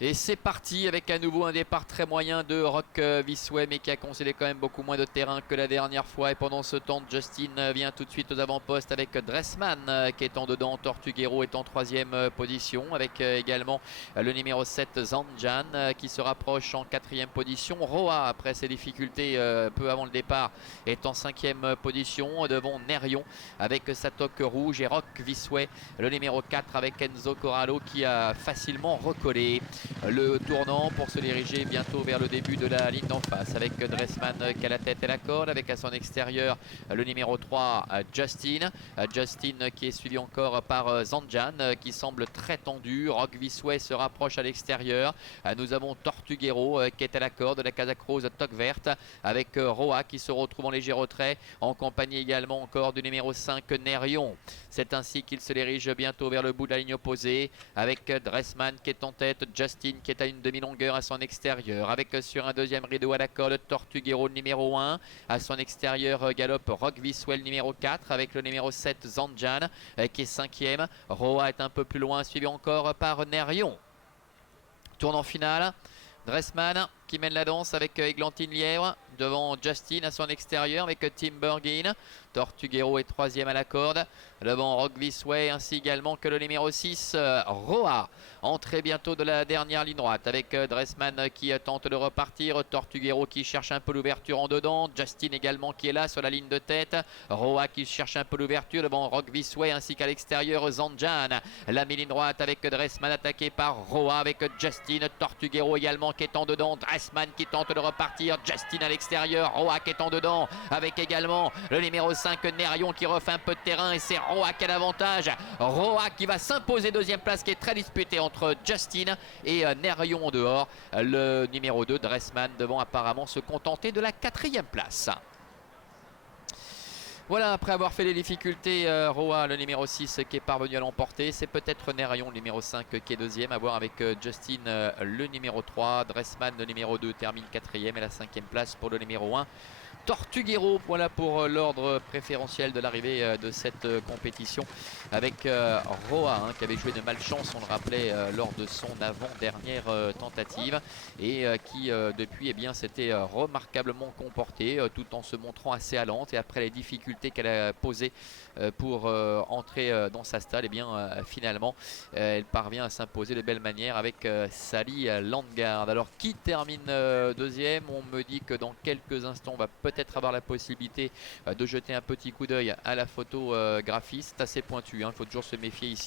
Et c'est parti avec à nouveau un départ très moyen de Rock Visway, mais qui a concédé quand même beaucoup moins de terrain que la dernière fois. Et pendant ce temps, Justin vient tout de suite aux avant-postes avec Dressman qui est en dedans. Tortuguero est en troisième position avec également le numéro 7 Zanjan qui se rapproche en quatrième position. Roa, après ses difficultés peu avant le départ, est en cinquième position devant Nerion avec sa toque rouge, et Rock Visway, le numéro 4 avec Enzo Corralo qui a facilement recollé le tournant pour se diriger bientôt vers le début de la ligne d'en face avec Dressman qui a la tête et la corde, avec à son extérieur le numéro 3 Justin. Justin qui est suivi encore par Zanjan qui semble très tendu. Rock Visway se rapproche à l'extérieur. Nous avons Tortuguero qui est à la corde, la Casa Cruz toque verte avec Roa qui se retrouve en léger retrait en compagnie également encore du numéro 5 Nerion. C'est ainsi qu'il se dirige bientôt vers le bout de la ligne opposée avec Dressman qui est en tête, Justin qui est à une demi-longueur à son extérieur, avec sur un deuxième rideau à la corde Tortuguero numéro 1, à son extérieur galope Rock Visway numéro 4 avec le numéro 7 Zanjan qui est cinquième. Roa est un peu plus loin, suivi encore par Nerion. Tournant final, Dressman qui mène la danse avec Églantine Lièvre devant Justin à son extérieur avec Tim Bergin. Tortuguero est troisième à la corde devant Rock Visway, ainsi également que le numéro 6 Roa. Entrée bientôt de la dernière ligne droite avec Dressman qui tente de repartir, Tortuguero qui cherche un peu l'ouverture en dedans, Justin également qui est là sur la ligne de tête, Roa qui cherche un peu l'ouverture devant Rock Visway, ainsi qu'à l'extérieur Zanjan. La ligne droite avec Dressman attaqué par Roa avec Justin, Tortuguero également qui est en dedans, Dressman qui tente de repartir, Justin à l'extérieur, Roa qui est en dedans avec également le numéro 5 Nerion qui refait un peu de terrain, et c'est Roa qui a l'avantage. Roa qui va s'imposer deuxième place, qui est très disputée entre Justin et Nerion en dehors. Le numéro 2 Dressman devant apparemment se contenter de la quatrième place. Voilà, après avoir fait les difficultés, Roa, le numéro 6 qui est parvenu à l'emporter. C'est peut-être Nerion, le numéro 5 qui est deuxième, à voir avec Justin, le numéro 3. Dressman, le numéro 2, termine quatrième, et la cinquième place pour le numéro 1. Tortuguero, voilà pour l'ordre préférentiel de l'arrivée de cette compétition avec Roa qui avait joué de malchance, on le rappelait, lors de son avant-dernière tentative, et qui depuis s'était remarquablement comportée tout en se montrant assez allante, et après les difficultés qu'elle a posées pour entrer dans sa stalle, finalement elle parvient à s'imposer de belle manière avec Sally Landgaard. Alors qui termine deuxième? On me dit que dans quelques instants on va peut-être avoir la possibilité de jeter un petit coup d'œil à la photographie. C'est assez pointu, il faut toujours se méfier ici